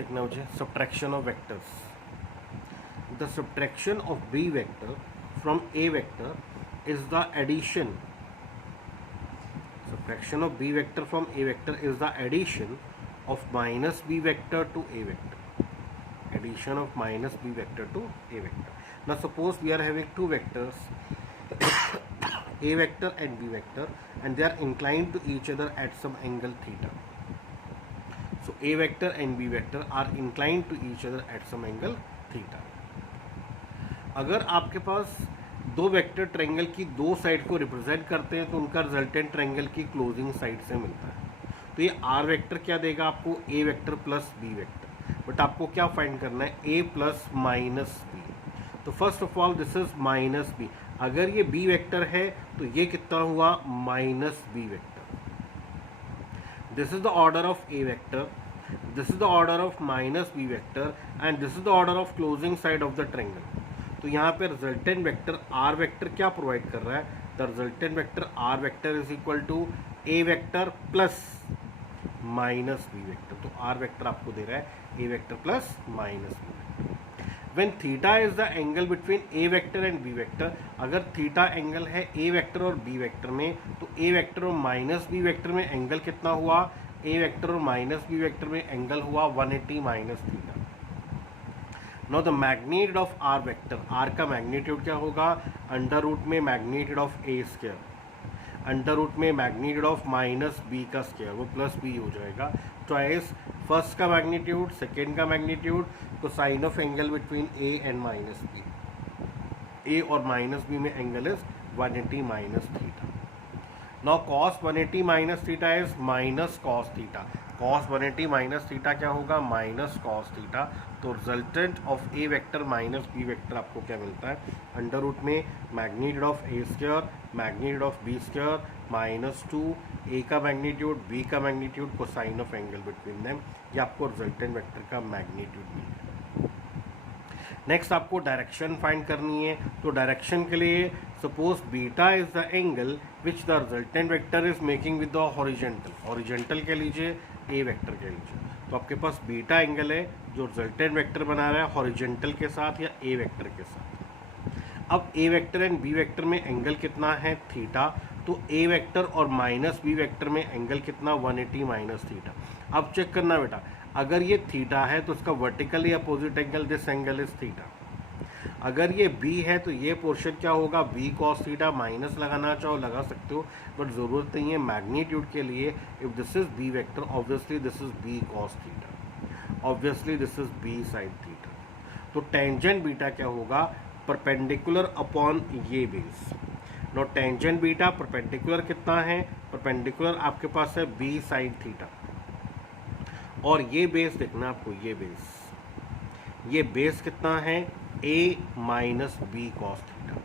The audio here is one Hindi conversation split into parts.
देखना मुझे subtraction of vectors. The subtraction of b vector from a vector is the addition. Subtraction of b vector from a vector is the addition of minus b vector to a vector. Addition of minus b vector to a vector. Now suppose we are having two vectors a vector and b vector, and they are inclined to each other at some angle theta. So a vector and b vector are inclined to each other at some angle theta. अगर आपके पास दो वेक्टर ट्रायंगल की दो साइड को रिप्रेजेंट करते हैं तो उनका रिजल्टेंट ट्रायंगल की क्लोजिंग साइड से मिलता है. तो ये आर वेक्टर क्या देगा आपको, A vector plus B vector. But आपको क्या फाइंड करना है, ए प्लस माइनस बी. तो first of all this is minus B. अगर ये बी वेक्टर है तो ये कितना हुआ, minus B vector. This is the order of A vector, this is the order of minus B vector, and this is the order of closing side of the triangle. तो यहाँ पे रिजल्टेंट वेक्टर आर वेक्टर क्या प्रोवाइड कर रहा है, the resultant vector R vector is equal to A vector plus minus B vector. तो आर वेक्टर आपको दे रहा है A vector plus minus B vector. When theta is the angle between A vector and B vector, अगर थीटा एंगल है ए वेक्टर और बी वेक्टर में, तो ए वेक्टर और माइनस बी वेक्टर में एंगल कितना हुआ, ए वेक्टर और माइनस बी वेक्टर में एंगल हुआ 180 minus theta. Now the magnitude of R vector, R का मैग्नीट्यूड क्या होगा, अंडर रूट में magnitude of A square, under root में मैग्नीट्यूड ऑफ माइनस बी का स्क्वायर, वो प्लस बी हो जाएगा. ट्वाइस फर्स्ट का मैग्नीट्यूड, सेकेंड का मैग्नीट्यूड, तो sine of angle between A and minus B. A और माइनस बी में angle is 180 minus theta. Now cos 180 minus theta is minus cos theta. Cos 180 minus theta क्या होगा, माइनस कॉस थीटा. तो resultant of A vector minus B vector आपको क्या मिलता है, अंडर रूट में magnitude of A square, magnitude of B square minus 2, A का मैग्नीट्यूड, बी का magnitude, cosine of angle between them. ये आपको रिजल्टेंट वेक्टर का मैग्नीट्यूड मिल गया. नेक्स्ट आपको डायरेक्शन फाइंड करनी है. तो डायरेक्शन के लिए suppose beta is the angle which the resultant vector is making with the horizontal. Horizontal के लीजिए, ए वेक्टर के लीजिए. तो आपके पास बीटा एंगल है जो रिजल्टेंट वेक्टर बना रहा है हॉरिजॉन्टल के साथ या ए वेक्टर के साथ. अब ए वेक्टर एंड बी वेक्टर में एंगल कितना है, थीटा. तो ए वेक्टर और माइनस बी वेक्टर में एंगल कितना, 180 माइनस थीटा. अब चेक करना बेटा, अगर ये थीटा है तो उसका vertically opposite angle, this angle is theta. अगर ये बी है तो ये पोर्शन क्या होगा, बी कॉस थीटा. माइनस लगाना चाहो लगा सकते हो, बट ज़रूरत नहीं है. मैग्नीट्यूड के लिए if this is B vector, obviously this is B cos theta, obviously this is B sine theta. तो टेंजेंट बीटा क्या होगा, परपेंडिकुलर अपॉन ये base. No tangent beta perpendicular कितना है, परपेंडिकुलर आपके पास है बी साइन थीटा. और ये बेस देखना आपको, ये बेस कितना है, A minus B cos theta.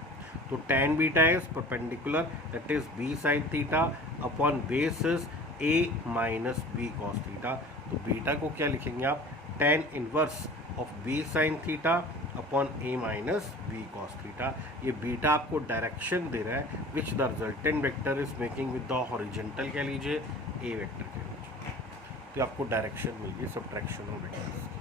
तो tan beta is perpendicular, that is B sine theta upon base is A minus B cos theta. तो बीटा को क्या लिखेंगे आप, tan inverse of B sine theta upon A minus B cos theta. ये बीटा आपको डायरेक्शन दे रहा है which the resultant vector is making with the horizontal कह लीजिए, ए वेक्टर कह लीजिए. तो आपको डायरेक्शन मिल गई सब्ट्रैक्शन ऑफ वेक्टर्स.